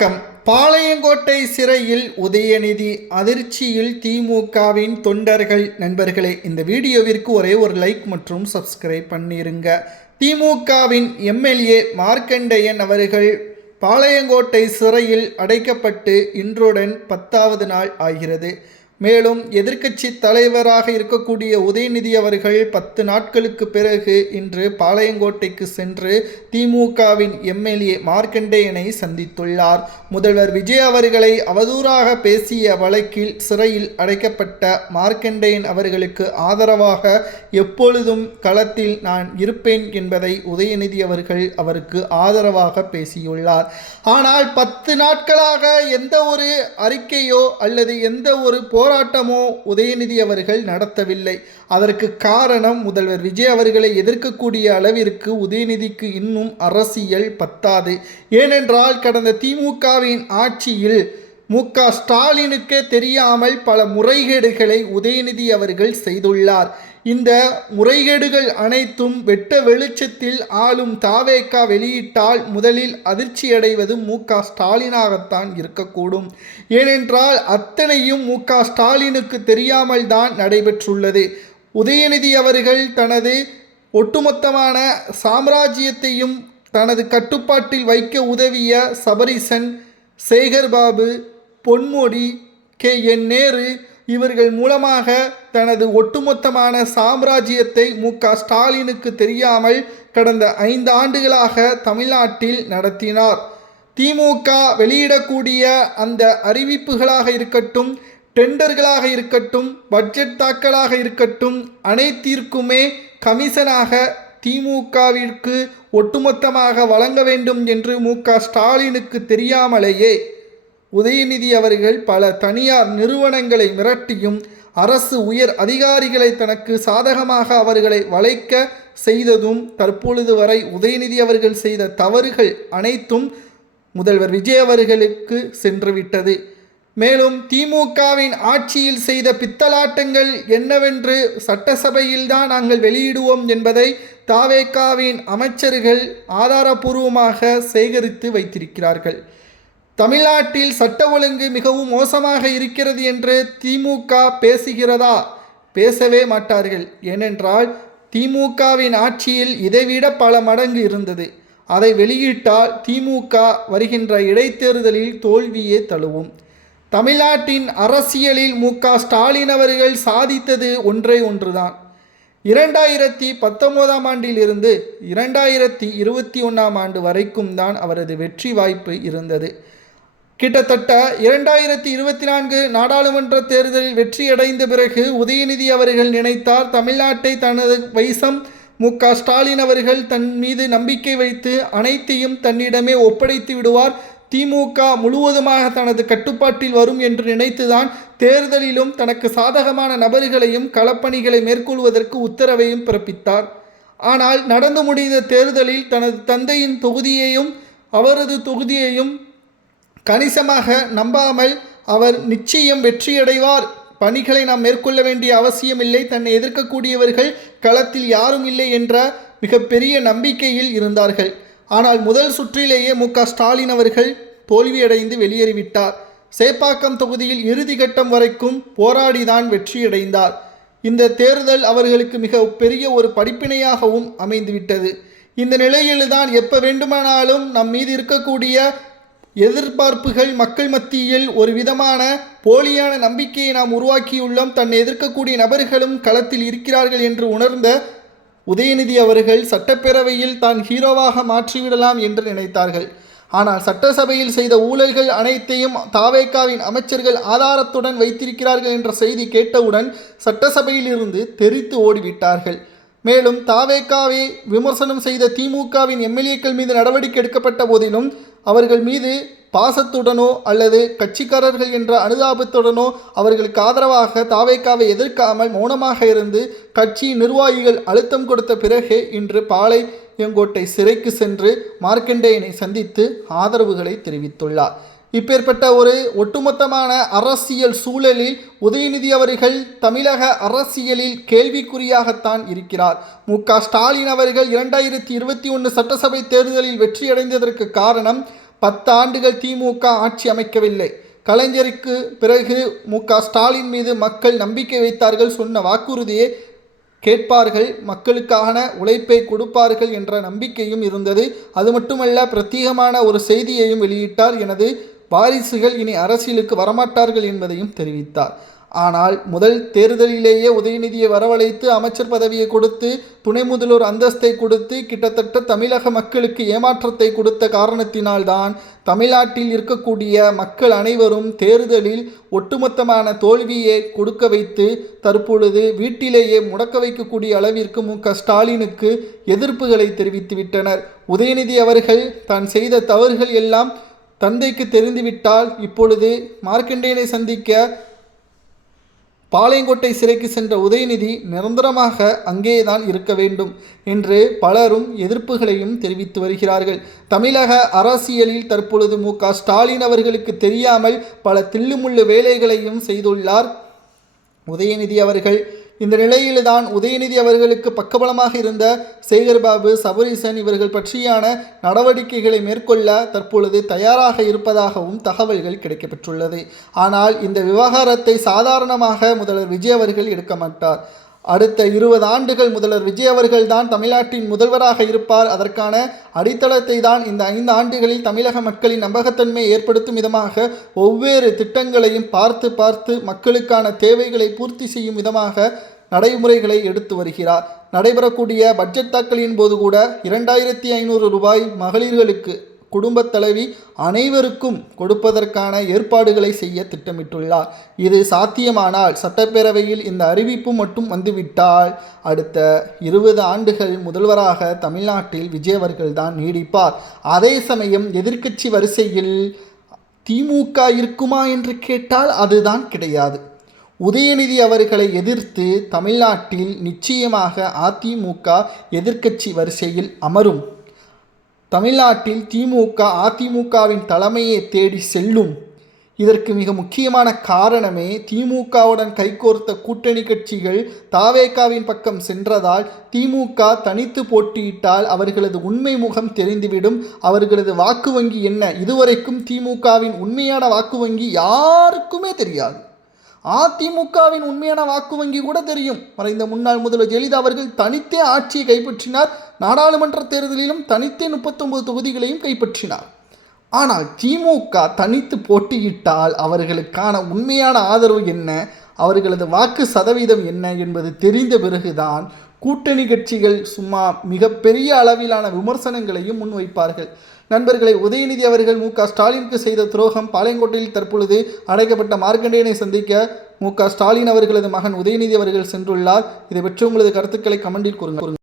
வணக்கம். பாளையங்கோட்டை சிறையில் உதயநிதி அதிர்ச்சியில் திமுகவின் தொண்டர்கள். நண்பர்களே, இந்த வீடியோவிற்கு ஒரே ஒரு லைக் மற்றும் சப்ஸ்கிரைப் பண்ணிருங்க. திமுகவின் எம்எல்ஏ மார்க்கண்டேயன் அவர்கள் பாளையங்கோட்டை சிறையில் அடைக்கப்பட்டு இன்றுடன் 10வது நாள் ஆகிறது. மேலும் எதிர்க்கட்சி தலைவராக இருக்கக்கூடிய உதயநிதி அவர்கள் 10 நாட்களுக்கு பிறகு இன்று பாளையங்கோட்டைக்கு சென்று திமுகவின் எம்எல்ஏ மார்க்கண்டேயனை சந்தித்துள்ளார். முதல்வர் விஜய் அவர்களை அவதூறாக பேசிய வழக்கில் சிறையில் அடைக்கப்பட்ட மார்க்கண்டேயன் அவர்களுக்கு ஆதரவாக எப்பொழுதும் களத்தில் நான் இருப்பேன் என்பதை உதயநிதி அவர்கள் அவருக்கு ஆதரவாக பேசியுள்ளார். ஆனால் 10 நாட்களாக எந்த ஒரு அறிக்கையோ அல்லது எந்த ஒரு போராட்டமோ உதயநிதி அவர்கள் நடத்தவில்லை. அதற்கு காரணம், முதல்வர் விஜய் அவர்களை எதிர்க்கக்கூடிய அளவிற்கு உதயநிதிக்கு இன்னும் அரசியல் பத்தாது. ஏனென்றால் கடந்த திமுகவின் ஆட்சியில் மு.க. ஸ்டாலினுக்கே தெரியாமல் பல முறைகேடுகளை உதயநிதி அவர்கள் செய்துள்ளார். இந்த முறைகேடுகள் அனைத்தும் வெட்ட வெளிச்சத்தில் ஆளும் தாவேக வெளியிட்டால் முதலில் அதிர்ச்சியடைவது மு.க. ஸ்டாலினாகத்தான் இருக்கக்கூடும். ஏனென்றால் அத்தனையும் மு.க. ஸ்டாலினுக்கு தெரியாமல் தான் நடைபெற்றுள்ளது. உதயநிதி அவர்கள் தனது ஒட்டுமொத்தமான சாம்ராஜ்யத்தையும் தனது கட்டுப்பாட்டில் வைக்க உதவிய சபரிசன், சேகர்பாபு, பொன்முடி, கே.என். நேரு இவர்கள் மூலமாக தனது ஒட்டுமொத்தமான சாம்ராஜ்யத்தை மு.க. ஸ்டாலினுக்கு தெரியாமல் கடந்த 5 ஆண்டுகளாக தமிழ்நாட்டில் நடத்தினார். திமுக வெளியிடக்கூடிய அந்த அறிவிப்புகளாக இருக்கட்டும், டெண்டர்களாக இருக்கட்டும், பட்ஜெட் தாக்கலாக இருக்கட்டும், அனைத்திற்குமே கமிஷனாக திமுகவிற்கு ஒட்டுமொத்தமாக வழங்க வேண்டும் என்று மு.க. ஸ்டாலினுக்கு தெரியாமலேயே உதயநிதி அவர்கள் பல தனியார் நிறுவனங்களை மிரட்டியும் அரசு உயர் அதிகாரிகளை தனக்கு சாதகமாக அவர்களை வளைக்க செய்ததும் தற்பொழுது வரை உதயநிதி அவர்கள் செய்த தவறுகள் அனைத்தும் முதல்வர் விஜய் அவர்களுக்கு சென்றுவிட்டது. மேலும் திமுகவின் ஆட்சியில் செய்த பித்தலாட்டங்கள் என்னவென்று சட்டசபையில்தான் நாங்கள் வெளியிடுவோம் என்பதை தாவேகாவின் அமைச்சர்கள் ஆதாரபூர்வமாக சேகரித்து வைத்திருக்கிறார்கள். தமிழ்நாட்டில் சட்ட ஒழுங்கு மிகவும் மோசமாக இருக்கிறது என்று திமுக பேசுகிறதா? பேசவே மாட்டார்கள். ஏனென்றால் திமுகவின் ஆட்சியில் இதைவிட பல மடங்கு இருந்தது. அதை வெளியிட்டால் திமுக வருகின்ற இடைத்தேர்தலில் தோல்வியே தழுவும். தமிழ்நாட்டின் அரசியலில் மு.க. ஸ்டாலின் அவர்கள் சாதித்தது ஒன்றே ஒன்றுதான். 2019ஆம் ஆண்டிலிருந்து 2021ஆம் ஆண்டு வரைக்கும் தான் அவரது வெற்றி வாய்ப்பு இருந்தது. கிட்டத்தட்ட 2024 நாடாளுமன்ற தேர்தலில் வெற்றியடைந்த பிறகு உதயநிதி அவர்கள் நினைத்தார் தமிழ்நாட்டை தனது வைசம் மு.க. ஸ்டாலின் அவர்கள் தன் மீது நம்பிக்கை வைத்து அனைத்தையும் தன்னிடமே ஒப்படைத்து விடுவார், திமுக முழுவதுமாக தனது கட்டுப்பாட்டில் வரும் என்று நினைத்துதான் தேர்தலிலும் தனக்கு சாதகமான நபர்களையும் களப்பணிகளை மேற்கொள்வதற்கு உத்தரவையும் பிறப்பித்தார். ஆனால் நடந்து முடிந்த தேர்தலில் தனது தந்தையின் தொகுதியையும் அவரது தொகுதியையும் கணிசமாக நம்பாமல் அவர் நிச்சயம் வெற்றியடைவார், பணிகளை நாம் மேற்கொள்ள வேண்டிய அவசியமில்லை, தன்னை எதிர்க்கக்கூடியவர்கள் களத்தில் யாரும் இல்லை என்ற மிகப்பெரிய நம்பிக்கையில் இருந்தார்கள். ஆனால் முதல் சுற்றிலேயே மு.க. ஸ்டாலின் அவர்கள் தோல்வியடைந்து வெளியேறிவிட்டார். சேப்பாக்கம் தொகுதியில் இறுதி கட்டம் வரைக்கும் போராடிதான் வெற்றியடைந்தார். இந்த தேர்தல் அவர்களுக்கு மிக பெரிய ஒரு படிப்பினையாகவும் அமைந்துவிட்டது. இந்த நிலையில்தான் எப்போ வேண்டுமானாலும் நம் மீது இருக்கக்கூடிய எதிர்பார்ப்புகள் மக்கள் மத்தியில் ஒரு விதமான போலியான நம்பிக்கையை நாம் உருவாக்கியுள்ளோம், தன்னை எதிர்க்கக்கூடிய நபர்களும் களத்தில் இருக்கிறார்கள் என்று உணர்ந்த உதயநிதி அவர்கள் சட்டப்பேரவையில் தான் ஹீரோவாக மாற்றிவிடலாம் என்று நினைத்தார்கள். ஆனால் சட்டசபையில் செய்த ஊழல்கள் அனைத்தையும் தாவேகாவின் அமைச்சர்கள் ஆதாரத்துடன் வைத்திருக்கிறார்கள் என்ற செய்தி கேட்டவுடன் சட்டசபையில் இருந்து தெரித்து ஓடிவிட்டார்கள். மேலும் தாவேகாவை விமர்சனம் செய்த திமுகவின் எம்எல்ஏக்கள் மீது நடவடிக்கை எடுக்கப்பட்ட போதிலும் அவர்கள் மீது பாசத்துடனோ அல்லது கட்சிக்காரர்கள் என்ற அனுதாபத்துடனோ அவர்களுக்கு ஆதரவாக தாவேகாவை எதிர்க்காமல் மௌனமாக இருந்து கட்சி நிர்வாகிகள் அழுத்தம் கொடுத்த பிறகே இன்று பாளையங்கோட்டை சிறைக்கு சென்று மார்க்கண்டேயனை சந்தித்து ஆதரவுகளை தெரிவித்துள்ளார். இப்பேற்பட்ட ஒரு ஒட்டுமொத்தமான அரசியல் சூழலில் உதயநிதி அவர்கள் தமிழக அரசியலில் கேள்விக்குறியாகத்தான் இருக்கிறார். மு.க. ஸ்டாலின் அவர்கள் 2021 சட்டசபை தேர்தலில் வெற்றியடைந்ததற்கு காரணம் 10 ஆண்டுகள் திமுக ஆட்சி அமைக்கவில்லை. கலைஞருக்கு பிறகு மு.க.ஸ்டாலின் மீது மக்கள் நம்பிக்கை வைத்தார்கள். சொன்ன வாக்குறுதியை கேட்பார்கள், மக்களுக்கான உழைப்பை கொடுப்பார்கள் என்ற நம்பிக்கையும் இருந்தது. அது மட்டுமல்ல, பிரத்யேகமான ஒரு செய்தியையும் வெளியிட்டார். எனது வாரிசுகள் இனி அரசியலுக்கு வரமாட்டார்கள் என்பதையும் தெரிவித்தார். ஆனால் முதல் தேர்தலிலேயே உதயநிதியை வரவழைத்து அமைச்சர் பதவியை கொடுத்து, துணை முதல்வர் அந்தஸ்தை கொடுத்து, கிட்டத்தட்ட தமிழக மக்களுக்கு ஏமாற்றத்தை கொடுத்த காரணத்தினால்தான் தமிழ்நாட்டில் இருக்கக்கூடிய மக்கள் அனைவரும் தேர்தலில் ஒட்டுமொத்தமான தோல்வியை கொடுக்க வைத்து தற்பொழுது வீட்டிலேயே முடக்க வைக்கக்கூடிய அளவிற்கு மு.க.ஸ்டாலினுக்கு எதிர்ப்புகளை தெரிவித்துவிட்டனர். உதயநிதி அவர்கள் தான் செய்த தவறுகள் எல்லாம் தந்தைக்கு தெரிந்துவிட்டால் இப்பொழுது மார்க்கண்டேயனை சந்திக்க பாளையங்கோட்டை சிறைக்கு சென்ற உதயநிதி நிரந்தரமாக அங்கேதான் இருக்க வேண்டும் என்று பலரும் எதிர்ப்புகளையும் தெரிவித்து வருகிறார்கள். தமிழக அரசியலில் தற்பொழுது மு.க.ஸ்டாலின் அவர்களுக்கு தெரியாமல் பல தில்லுமுள்ளு வேலைகளையும் செய்துள்ளார் உதயநிதி அவர்கள். இந்த நிலையில்தான் உதயநிதி அவர்களுக்கு பக்கபலமாக இருந்த சேகர்பாபு, சபரீசன் இவர்கள் பற்றியான நடவடிக்கைகளை மேற்கொள்ள தற்பொழுது தயாராக இருப்பதாகவும் தகவல்கள் கிடைக்கப்பெற்றுள்ளது. ஆனால் இந்த விவகாரத்தை சாதாரணமாக முதல்வர் விஜய் அவர்கள் எடுக்க மாட்டார். அடுத்த 20 ஆண்டுகள் முதல்வர் விஜய் அவர்கள் தான் தமிழ்நாட்டின் முதல்வராக இருப்பார். அதற்கான அடித்தளத்தை தான் இந்த 5 ஆண்டுகளில் தமிழக மக்களின் நம்பகத்தன்மையை ஏற்படுத்தும் விதமாக ஒவ்வொரு திட்டங்களையும் பார்த்து மக்களுக்கான தேவைகளை பூர்த்தி செய்யும் விதமாக நடைமுறைகளை எடுத்து வருகிறார். நடைபெறக்கூடிய பட்ஜெட் தாக்கலின் போது கூட 2500 ரூபாய் மகளிர்களுக்கு குடும்பத் தலைவி அனைவருக்கும் கொடுப்பதற்கான ஏற்பாடுகளை செய்ய திட்டமிட்டுள்ளார். இது சாத்தியமானால், சட்டப்பேரவையில் இந்த அறிவிப்பு மட்டும் வந்துவிட்டால் அடுத்த 20 ஆண்டுகள் முதல்வராக தமிழ்நாட்டில் விஜய் அவர்கள்தான் நீடிப்பார். அதே சமயம் எதிர்க்கட்சி வரிசையில் திமுக இருக்குமா என்று கேட்டால் அதுதான் கிடையாது. உதயநிதி அவர்களை எதிர்த்து தமிழ்நாட்டில் நிச்சயமாக அதிமுக எதிர்க்கட்சி வரிசையில் அமரும். தமிழ்நாட்டில் திமுக அதிமுகவின் தலைமையை தேடி செல்லும். இதற்கு மிக முக்கியமான காரணமே திமுகவுடன் கைகோர்த்த கூட்டணி கட்சிகள் தாவேகாவின் பக்கம் சென்றதால் திமுக தனித்து போட்டியிட்டால் அவர்களது உண்மை முகம் தெரிந்துவிடும். அவர்களது வாக்கு வங்கி என்ன, இதுவரைக்கும் திமுகவின் உண்மையான வாக்கு வங்கி யாருக்குமே தெரியாது. அதிமுகவின் உண்மையான வாக்கு வங்கி கூட தெரியும். மறைந்த முன்னாள் முதல்வர் ஜெயலலிதா அவர்கள் தனித்தே ஆட்சியை கைப்பற்றினார். நாடாளுமன்ற தேர்தலிலும் தனித்தே 39 தொகுதிகளையும் கைப்பற்றினார். ஆனால் திமுக தனித்து போட்டியிட்டால் அவர்களுக்கான உண்மையான ஆதரவு என்ன, அவர்களது வாக்கு சதவீதம் என்ன என்பது தெரிந்த பிறகுதான் கூட்டணி கட்சிகள் சும்மா மிகப்பெரிய அளவிலான விமர்சனங்களையும் முன்வைப்பார்கள். நண்பர்களை, உதயநிதி அவர்கள் மு.க.ஸ்டாலினுக்கு செய்த துரோகம். பாளையங்கோட்டையில் தற்பொழுது அடைக்கப்பட்ட மார்க்கண்டேயனை சந்திக்க மு.க.ஸ்டாலின் அவர்களது மகன் உதயநிதி அவர்கள் சென்றுள்ளார். இதை பற்றி உங்களது கருத்துக்களை கமெண்டில் கூறுங்கள்.